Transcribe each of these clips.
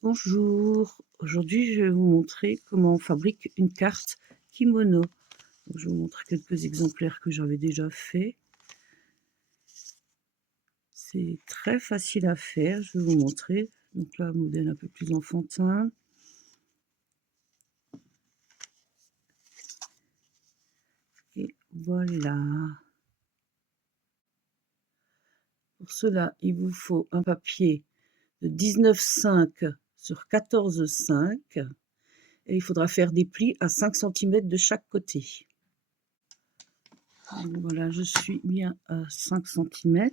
Bonjour, aujourd'hui je vais vous montrer comment on fabrique une carte kimono. Donc, je vais vous montrer quelques exemplaires que j'avais déjà fait. C'est très facile à faire, je vais vous montrer. Donc là, modèle un peu plus enfantin. Et voilà. Pour cela, il vous faut un papier de 19,5 sur 14,5 et il faudra faire des plis à 5 cm de chaque côté. Donc voilà, je suis bien à 5 cm.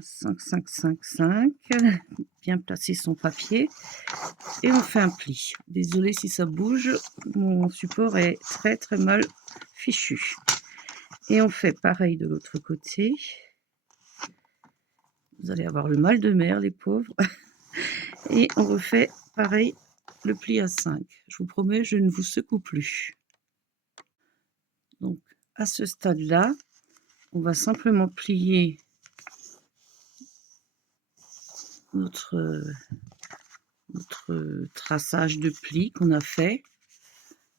5, 5, 5, 5, bien placer son papier et on fait un pli. Désolée si ça bouge, mon support est très mal fichu. Et on fait pareil de l'autre côté. Vous allez avoir le mal de mer, les pauvres. Et on refait pareil le pli à 5. Je vous promets, je ne vous secoue plus. Donc à ce stade-là, on va simplement plier notre traçage de pli qu'on a fait.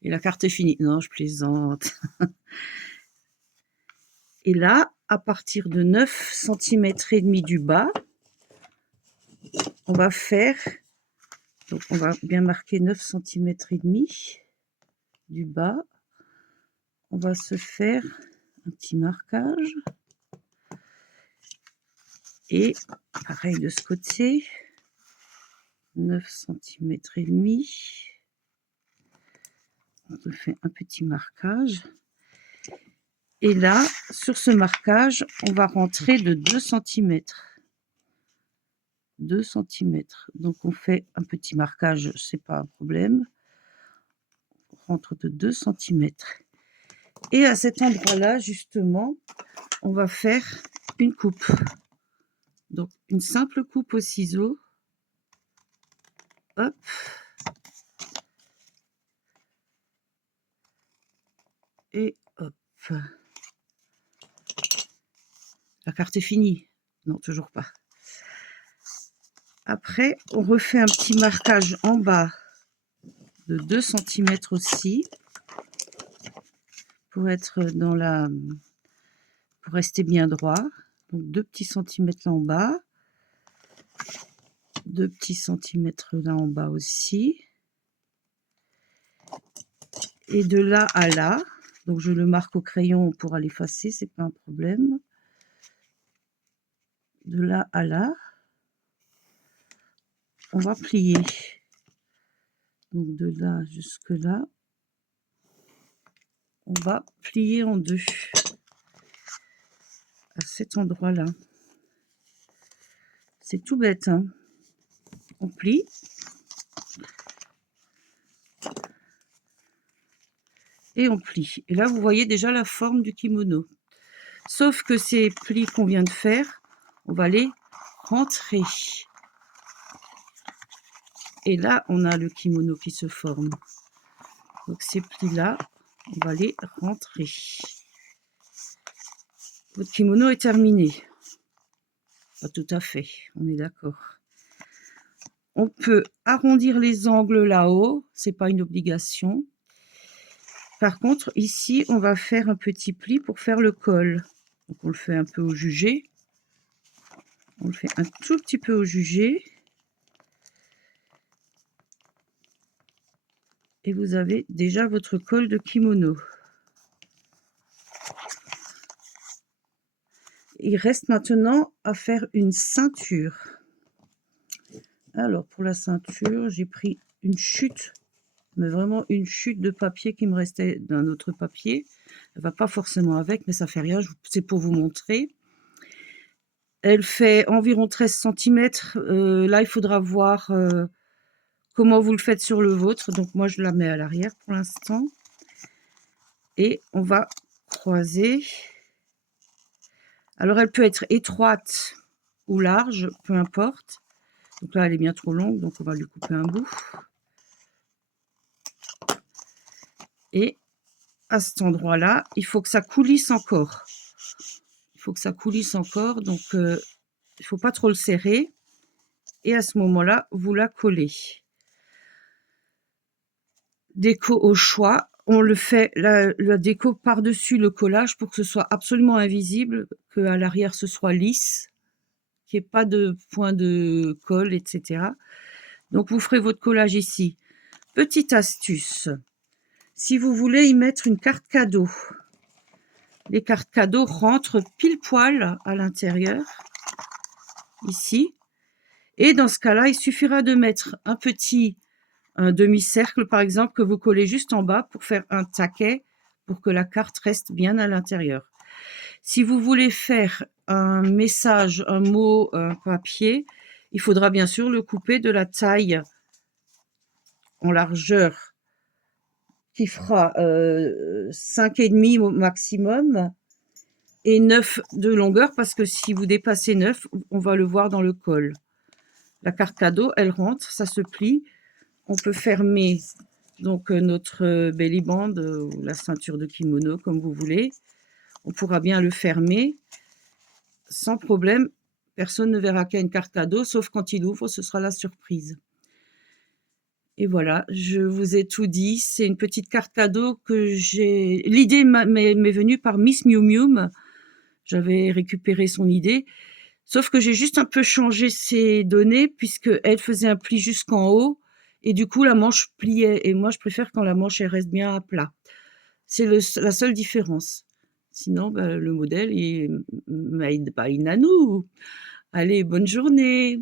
Et la carte est finie. Non, je plaisante. Et là, à partir de 9 cm et demi du bas, on va faire, donc on va bien marquer 9 cm et demi du bas. On va se faire un petit marquage. Et pareil de ce côté, 9 cm et demi. On fait un petit marquage. Et là, sur ce marquage, on va rentrer de 2 cm. 2 cm. Donc on fait un petit marquage, c'est pas un problème. On rentre de 2 cm. Et à cet endroit-là, justement, on va faire une coupe. Donc une simple coupe au ciseau. Hop. Et hop. La carte est finie. Non, toujours pas. Après, on refait un petit marquage en bas de 2 cm aussi. Pour être dans la... pour rester bien droit. Donc 2 petits centimètres là en bas. 2 petits centimètres là en bas aussi. Et de là à là, donc je le marque au crayon pour l'effacer, c'est pas un problème. De là à là, on va plier. Donc de là jusque là, on va plier en deux. À cet endroit-là. C'est tout bête, hein. On plie. Et on plie. Et là, vous voyez déjà la forme du kimono. Sauf que ces plis qu'on vient de faire, on va les rentrer. Et là, on a le kimono qui se forme. Donc ces plis-là, on va les rentrer. Votre kimono est terminé. Pas tout à fait, on est d'accord. On peut arrondir les angles là-haut, c'est pas une obligation. Par contre, ici, on va faire un petit pli pour faire le col. Donc on le fait un peu au jugé. On le fait un tout petit peu au jugé. Et vous avez déjà votre col de kimono. Il reste maintenant à faire une ceinture. Alors pour la ceinture, j'ai pris une chute, mais vraiment une chute de papier qui me restait d'un autre papier. Elle va pas forcément avec, mais ça fait rien, c'est pour vous montrer. Elle fait environ 13 cm. Là, il faudra voir comment vous le faites sur le vôtre. Donc moi, je la mets à l'arrière pour l'instant. Et on va croiser. Alors, elle peut être étroite ou large, peu importe. Donc là, elle est bien trop longue, donc on va lui couper un bout. Et à cet endroit-là, il faut que ça coulisse encore. Il faut que ça coulisse encore, donc il ne faut pas trop le serrer. et à ce moment-là, vous la collez. Déco au choix, on le fait la déco par-dessus le collage pour que ce soit absolument invisible, qu'à l'arrière ce soit lisse, qu'il y ait pas de point de colle et cetera. Donc vous ferez votre collage ici. Petite astuce, si vous voulez y mettre une carte cadeau, les cartes cadeaux rentrent pile poil à l'intérieur, ici, et dans ce cas-là, il suffira de mettre un demi-cercle par exemple que vous collez juste en bas pour faire un taquet pour que la carte reste bien à l'intérieur. Si vous voulez faire un message, un mot, un papier, il faudra bien sûr le couper de la taille en largeur qui fera 5,5 au maximum et 9 de longueur parce que si vous dépassez 9, on va le voir dans le col. La carte cadeau, elle rentre, ça se plie. On peut fermer donc notre belly band ou la ceinture de kimono comme vous voulez. On pourra bien le fermer sans problème. Personne ne verra qu'il y a une carte cadeau, sauf quand il ouvre, ce sera la surprise. Et voilà, je vous ai tout dit. C'est une petite carte cadeau que j'ai... L'idée m'est venue par Miss Miu Miu. J'avais récupéré son idée. Sauf que j'ai juste un peu changé ses données puisqu'elle faisait un pli jusqu'en haut et du coup la manche pliait. Et moi je préfère quand la manche elle reste bien à plat. C'est la seule différence. Sinon, le modèle est made by Nanou. Allez, bonne journée.